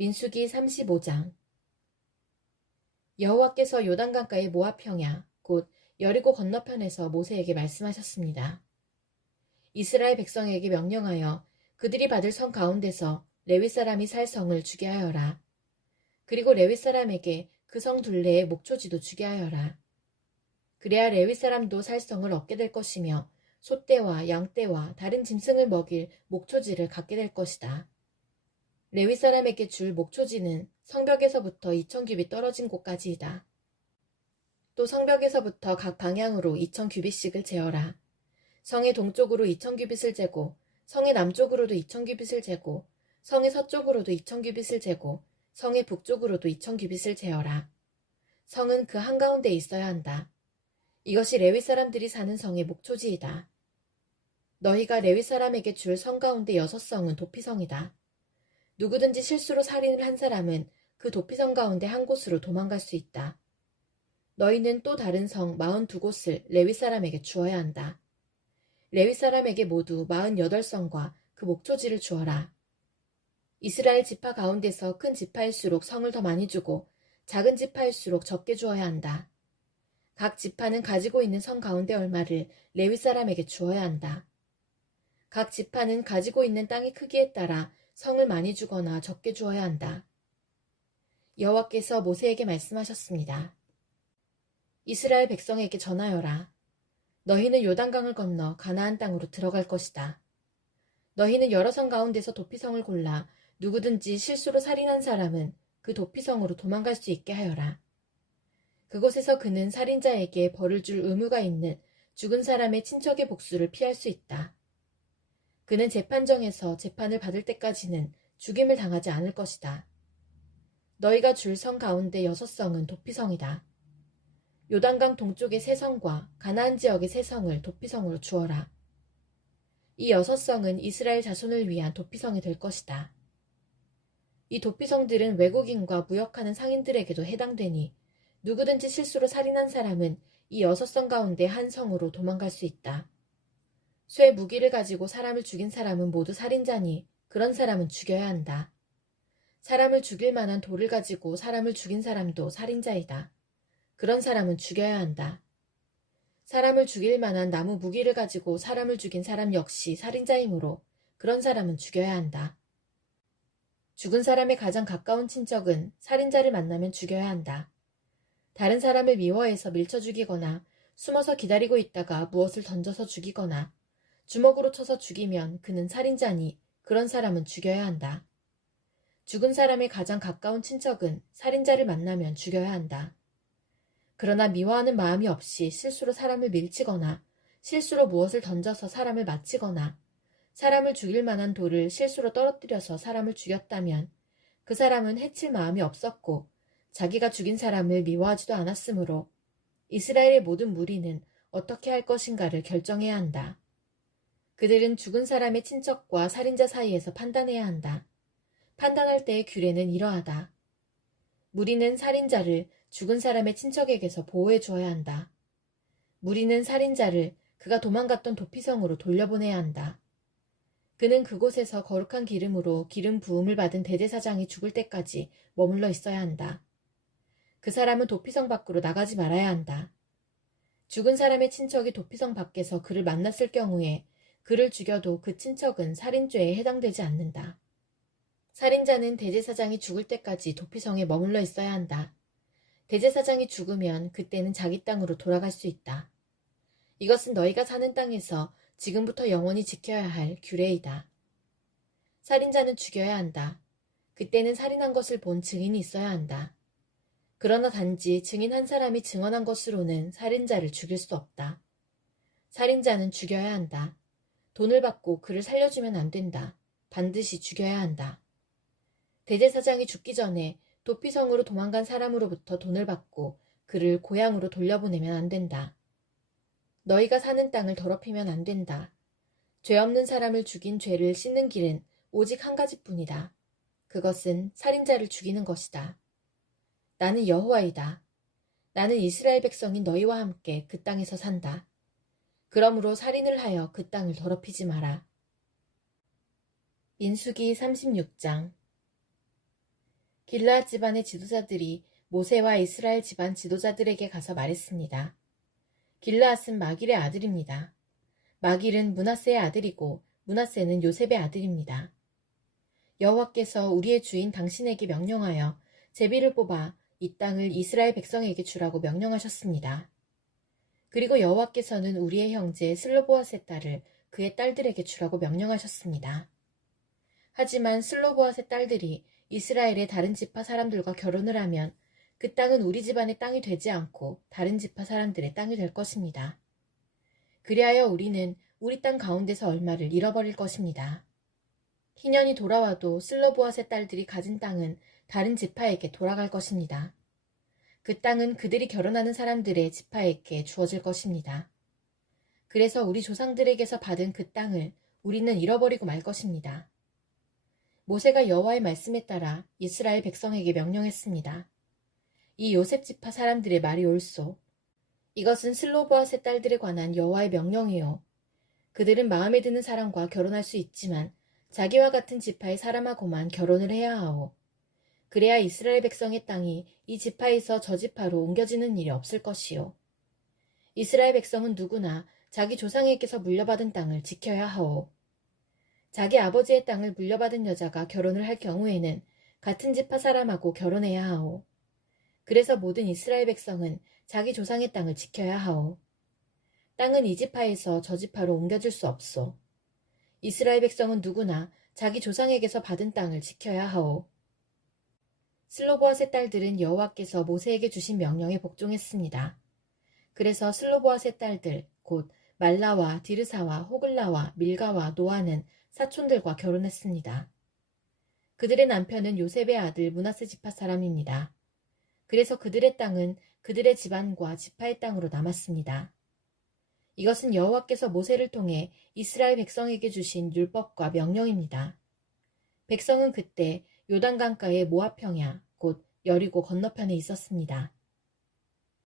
민수기 35장. 여호와께서 요단강가의 모압 평야 곧 여리고 건너편에서 모세에게 말씀하셨습니다. 이스라엘 백성에게 명령하여 그들이 받을 성 가운데서 레위 사람이 살 성을 주게 하여라. 그리고 레위 사람에게 그 성 둘레의 목초지도 주게 하여라. 그래야 레위 사람도 살 성을 얻게 될 것이며 소떼와 양떼와 다른 짐승을 먹일 목초지를 갖게 될 것이다. 레위 사람에게 줄 목초지는 성벽에서부터 2000규빗 떨어진 곳까지이다. 또 성벽에서부터 각 방향으로 2000규빗씩을 재어라. 성의 동쪽으로 2000규빗을 재고 성의 남쪽으로도 2000규빗을 재고 성의 서쪽으로도 2000규빗을 재고 성의 북쪽으로도 2000규빗을 재어라. 성은 그 한가운데 있어야 한다. 이것이 레위 사람들이 사는 성의 목초지이다. 너희가 레위 사람에게 줄 성 가운데 6성은 도피성이다. 누구든지 실수로 살인을 한 사람은 그 도피성 가운데 한 곳으로 도망갈 수 있다. 너희는 또 다른 성 42곳을 레위 사람에게 주어야 한다. 레위 사람에게 모두 48성과 그 목초지를 주어라. 이스라엘 지파 가운데서 큰 지파일수록 성을 더 많이 주고 작은 지파일수록 적게 주어야 한다. 각 지파는 가지고 있는 성 가운데 얼마를 레위 사람에게 주어야 한다. 각 지파는 가지고 있는 땅의 크기에 따라 성을 많이 주거나 적게 주어야 한다. 여호와께서 모세에게 말씀하셨습니다. 이스라엘 백성에게 전하여라. 너희는 요단강을 건너 가나안 땅으로 들어갈 것이다. 너희는 여러 성 가운데서 도피성을 골라 누구든지 실수로 살인한 사람은 그 도피성으로 도망갈 수 있게 하여라. 그곳에서 그는 살인자에게 벌을 줄 의무가 있는 죽은 사람의 친척의 복수를 피할 수 있다. 그는 재판정에서 재판을 받을 때까지는 죽임을 당하지 않을 것이다. 너희가 줄 성 가운데 6성은 도피성이다. 요단강 동쪽의 3성과 가나안 지역의 3성을 도피성으로 주어라. 이 6성은 이스라엘 자손을 위한 도피성이 될 것이다. 이 도피성들은 외국인과 무역하는 상인들에게도 해당되니 누구든지 실수로 살인한 사람은 이 6성 가운데 한 성으로 도망갈 수 있다. 쇠 무기를 가지고 사람을 죽인 사람은 모두 살인자니 그런 사람은 죽여야 한다. 사람을 죽일 만한 돌을 가지고 사람을 죽인 사람도 살인자이다. 그런 사람은 죽여야 한다. 사람을 죽일 만한 나무 무기를 가지고 사람을 죽인 사람 역시 살인자이므로 그런 사람은 죽여야 한다. 죽은 사람의 가장 가까운 친척은 살인자를 만나면 죽여야 한다. 다른 사람을 미워해서 밀쳐 죽이거나 숨어서 기다리고 있다가 무엇을 던져서 죽이거나 주먹으로 쳐서 죽이면 그는 살인자니 그런 사람은 죽여야 한다. 죽은 사람의 가장 가까운 친척은 살인자를 만나면 죽여야 한다. 그러나 미워하는 마음이 없이 실수로 사람을 밀치거나 실수로 무엇을 던져서 사람을 맞히거나 사람을 죽일 만한 돌을 실수로 떨어뜨려서 사람을 죽였다면 그 사람은 해칠 마음이 없었고 자기가 죽인 사람을 미워하지도 않았으므로 이스라엘의 모든 무리는 어떻게 할 것인가를 결정해야 한다. 그들은 죽은 사람의 친척과 살인자 사이에서 판단해야 한다. 판단할 때의 규례는 이러하다. 무리는 살인자를 죽은 사람의 친척에게서 보호해 주어야 한다. 무리는 살인자를 그가 도망갔던 도피성으로 돌려보내야 한다. 그는 그곳에서 거룩한 기름으로 기름 부음을 받은 대제사장이 죽을 때까지 머물러 있어야 한다. 그 사람은 도피성 밖으로 나가지 말아야 한다. 죽은 사람의 친척이 도피성 밖에서 그를 만났을 경우에 그를 죽여도 그 친척은 살인죄에 해당되지 않는다. 살인자는 대제사장이 죽을 때까지 도피성에 머물러 있어야 한다. 대제사장이 죽으면 그때는 자기 땅으로 돌아갈 수 있다. 이것은 너희가 사는 땅에서 지금부터 영원히 지켜야 할 규례이다. 살인자는 죽여야 한다. 그때는 살인한 것을 본 증인이 있어야 한다. 그러나 단지 증인 한 사람이 증언한 것으로는 살인자를 죽일 수 없다. 살인자는 죽여야 한다. 돈을 받고 그를 살려주면 안 된다. 반드시 죽여야 한다. 대제사장이 죽기 전에 도피성으로 도망간 사람으로부터 돈을 받고 그를 고향으로 돌려보내면 안 된다. 너희가 사는 땅을 더럽히면 안 된다. 죄 없는 사람을 죽인 죄를 씻는 길은 오직 한 가지뿐이다. 그것은 살인자를 죽이는 것이다. 나는 여호와이다. 나는 이스라엘 백성인 너희와 함께 그 땅에서 산다. 그러므로 살인을 하여 그 땅을 더럽히지 마라. 민수기 36장. 길르앗 집안의 지도자들이 모세와 이스라엘 집안 지도자들에게 가서 말했습니다. 길르앗은 마길의 아들입니다. 마길은 므낫세의 아들이고 므낫세는 요셉의 아들입니다. 여호와께서 우리의 주인 당신에게 명령하여 제비를 뽑아 이 땅을 이스라엘 백성에게 주라고 명령하셨습니다. 그리고 여호와께서는 우리의 형제 슬로보앗의 딸을 그의 딸들에게 주라고 명령하셨습니다. 하지만 슬로보앗의 딸들이 이스라엘의 다른 지파 사람들과 결혼을 하면 그 땅은 우리 집안의 땅이 되지 않고 다른 지파 사람들의 땅이 될 것입니다. 그리하여 우리는 우리 땅 가운데서 얼마를 잃어버릴 것입니다. 희년이 돌아와도 슬로보앗의 딸들이 가진 땅은 다른 지파에게 돌아갈 것입니다. 그 땅은 그들이 결혼하는 사람들의 지파에게 주어질 것입니다. 그래서 우리 조상들에게서 받은 그 땅을 우리는 잃어버리고 말 것입니다. 모세가 여호와의 말씀에 따라 이스라엘 백성에게 명령했습니다. 이 요셉 지파 사람들의 말이 옳소. 이것은 슬로보앗의 딸들에 관한 여호와의 명령이요. 그들은 마음에 드는 사람과 결혼할 수 있지만 자기와 같은 지파의 사람하고만 결혼을 해야 하오. 그래야 이스라엘 백성의 땅이 이 지파에서 저 지파로 옮겨지는 일이 없을 것이요. 이스라엘 백성은 누구나 자기 조상에게서 물려받은 땅을 지켜야 하오. 자기 아버지의 땅을 물려받은 여자가 결혼을 할 경우에는 같은 지파 사람하고 결혼해야 하오. 그래서 모든 이스라엘 백성은 자기 조상의 땅을 지켜야 하오. 땅은 이 지파에서 저 지파로 옮겨질 수 없소. 이스라엘 백성은 누구나 자기 조상에게서 받은 땅을 지켜야 하오. 슬로보앗의 딸들은 여호와께서 모세에게 주신 명령에 복종했습니다. 그래서 슬로보앗의 딸들, 곧 말라와 디르사와 호글라와 밀가와 노아는 사촌들과 결혼했습니다. 그들의 남편은 요셉의 아들 므낫세 지파 사람입니다. 그래서 그들의 땅은 그들의 집안과 지파의 땅으로 남았습니다. 이것은 여호와께서 모세를 통해 이스라엘 백성에게 주신 율법과 명령입니다. 백성은 그때 요단강가의 모압 평야, 곧 여리고 건너편에 있었습니다.